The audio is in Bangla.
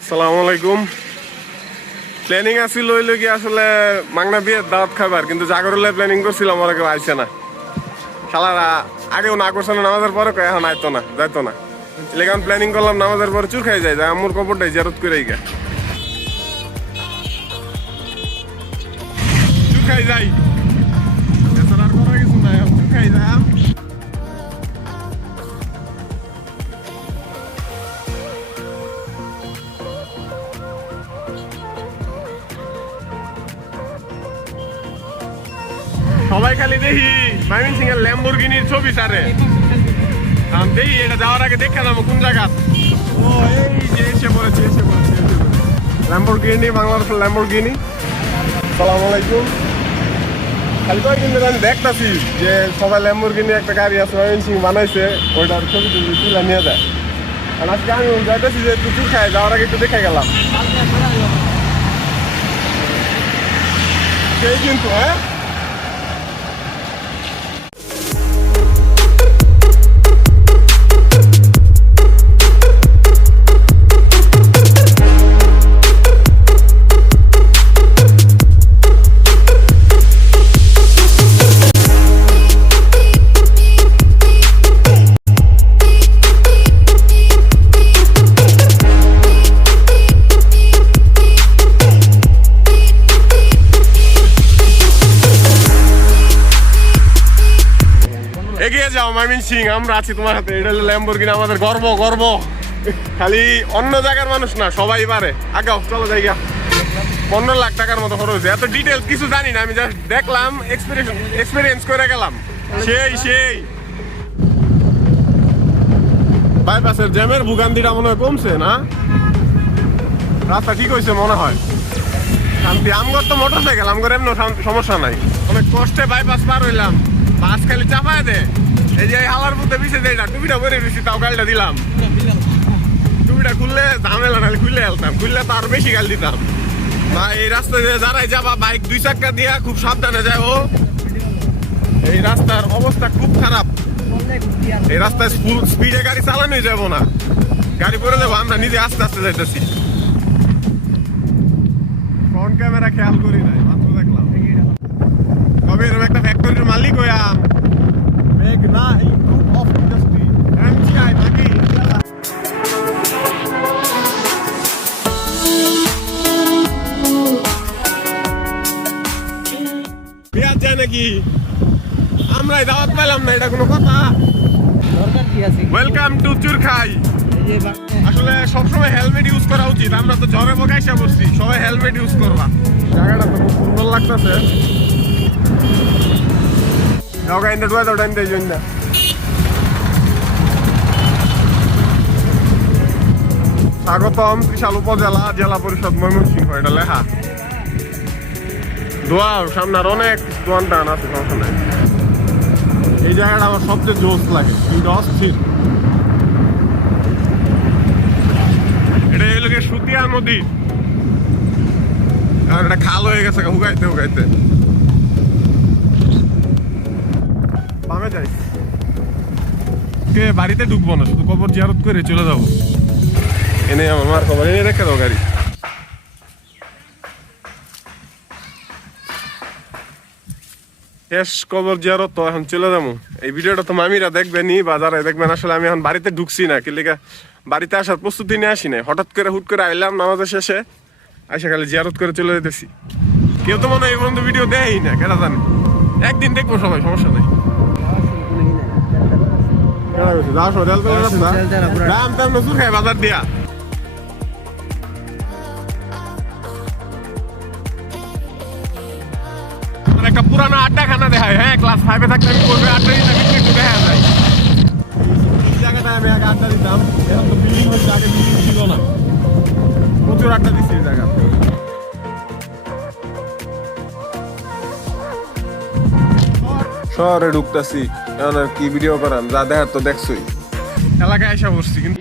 আসসালামু আলাইকুম। প্ল্যানিং আছিল হইল কি আসলে মাংনা বিয়ের দাওয়াত খাবার, কিন্তু জাগরুলের প্ল্যানিং করছিলাম, ওরা কেউ আইছে না। শালারা আগেও না করছে না, নামাজের পরে এখন আইতো না, যাইতো না। এখন প্ল্যানিং করলাম নামাজের পরে চুর খাই যায়, আমার কবরটাই জিয়ারত করে গা চুর খাই যাই, আর কোনো কিছু নাই, চুর খাই যায়। সবাই খালি দেখি ময়মনসিংহ এর ল্যাম্বরগিনির ছবি সারে, দেখি এটা যাওয়ার আগে দেখে নাম কোন জায়গা। ও এই যে এসে পড়েছে ল্যাম্বরগিনি, বাংলার ল্যাম্বরগিনি। আসসালামু আলাইকুম। খালি কয়েকদিন ধরে আমি দেখতেছি যে সবাই ল্যাম্বরগিনি একটা গাড়ি আছে ময়মনসিংহ বানাইছে, ওইটার ছবি তুলে নিয়ে যায়। আর আজকে আমি যাইতেছি যে একটু চুর খাই, যাওয়ার আগে একটু দেখে গেলাম সেই কিন্তু। হ্যাঁ এগিয়ে যাও ময়মনসিংহ, আমরা আছি তোমার হাতে। এটা হলো ল্যাম্বরগিনি, আমাদের গর্ব গর্ব। খালি অন্য জায়গার মানুষ না, সবাই পারে। আগাও চলো জায়গা। 15 লাখ টাকার মতো খরচ হয়েছে। এত ডিটেলস কিছু জানি না, আমি জাস্ট দেখলাম, এক্সপিরিয়েন্স করে গেলাম। সেই বাইপাসের জ্যামের ভোগান্তিটা মনে হয় কমছে না, রাস্তা ঠিক হয়েছে মনে হয়। শান্তি। আমগর তো মোটরসাইকেল, আমগর এমন সমস্যা নাই। অনেক কষ্টে বাইপাস পার হইলাম, বাস খালি চাপায় দে। এই যে হালার মধ্যে পিছিয়ে দেয় না, টুপিটা বেরে দিচ্ছি, তাও গালটা দিলাম। টুপিটা খুললে ঝামেলা, নাহলে খুললে আলতাম, খুললে তো আরো বেশি গাল দিতাম। ভাই এই রাস্তায় যারাই যাবা বাইক 2 চাকা দিয়া খুব সাবধানে যায়। ও এই রাস্তার অবস্থা খুব খারাপ, এই রাস্তায় ফুল স্পিডে গাড়ি চালানোই যাবো না, গাড়ি পরে যাবো। আমরা নিজে আস্তে আস্তে যাইতেছি, ফ্রন্ট ক্যামেরা খেয়াল করি নাই, মাত্র দেখলাম। তবে এরকম একটা ফ্যাক্টরির মালিক হইয়াম, না এই গ্রুপ অফ ইন্ডাস্ট্রি এমজিআই নাকি বিয়ার যায় নাকি? আমরাই দাওয়াত পেলাম না, এটা কোনো কথা? Welcome to Churkhai. আসলে সবসময় হেলমেট ইউজ করা উচিত। আমরা তো ঝড়ে বকাইসা বসছি, সবাই হেলমেট ইউজ করবা। জায়গাটা তো খুব সুন্দর লাগতেছে। স্বাগতম ত্রিশাল উপজেলা, জেলা পরিষদ ময়মনসিংহ, এটা লেখা। দোয়া সামনে আর অনেক দোয়ান টান আছে, সমস্যা নাই। এই জায়গাটা আমার সবচেয়ে জোশ লাগে, কিন্তু অস্থির। এটা এই লোকের সুতিয়া নদী, আর এটা খাল হয়ে গেছে হুগাইতে হুগাইতে। বামে যাই, বাড়িতে ঢুকবো না, শুধু কবর জিয়ারত করে চলে যাবো। এনে আমার খবর এনে রেখে দাও গাড়ি। শেষ কবর জিয়ারত তো, এখন চলে যাবো। এই ভিডিওটা তো মামিরা দেখবেনি বা যারা দেখবেন। আসলে আমি এখন বাড়িতে ঢুকছি না, কিলিকা বাড়িতে আসার প্রস্তুতি নিয়ে আসি নাই, হঠাৎ করে হুট করে আইলাম নামাজের শেষে, আইসা খালি জিয়ারত করে চলে যেতেছি। কেউ তো মনে হয় এই পর্যন্ত ভিডিও দেয়ই না, কেনা জানে। একদিন দেখবো সবাই, সমস্যা নেই। বাজার দিয়া একটা পুরানো আড্ডাখানা দেখায়। হ্যাঁ, ক্লাস 5-এ থাকতে আমি করবে আড্ডা দিতাম, একটু দেখা যায়। এই জায়গাটায় আমি আগে আড্ডা দিতাম, এখন তো বিল্ডিং হচ্ছে, আগে বিল্ডিং ছিল না। প্রচুর আড্ডা দিচ্ছি এই জায়গা। শহরে ঢুকতেছি, এখন আর কি ভিডিও করাম, যা দেখার তো দেখছই। এলাকায় এসে বসছি, কিন্তু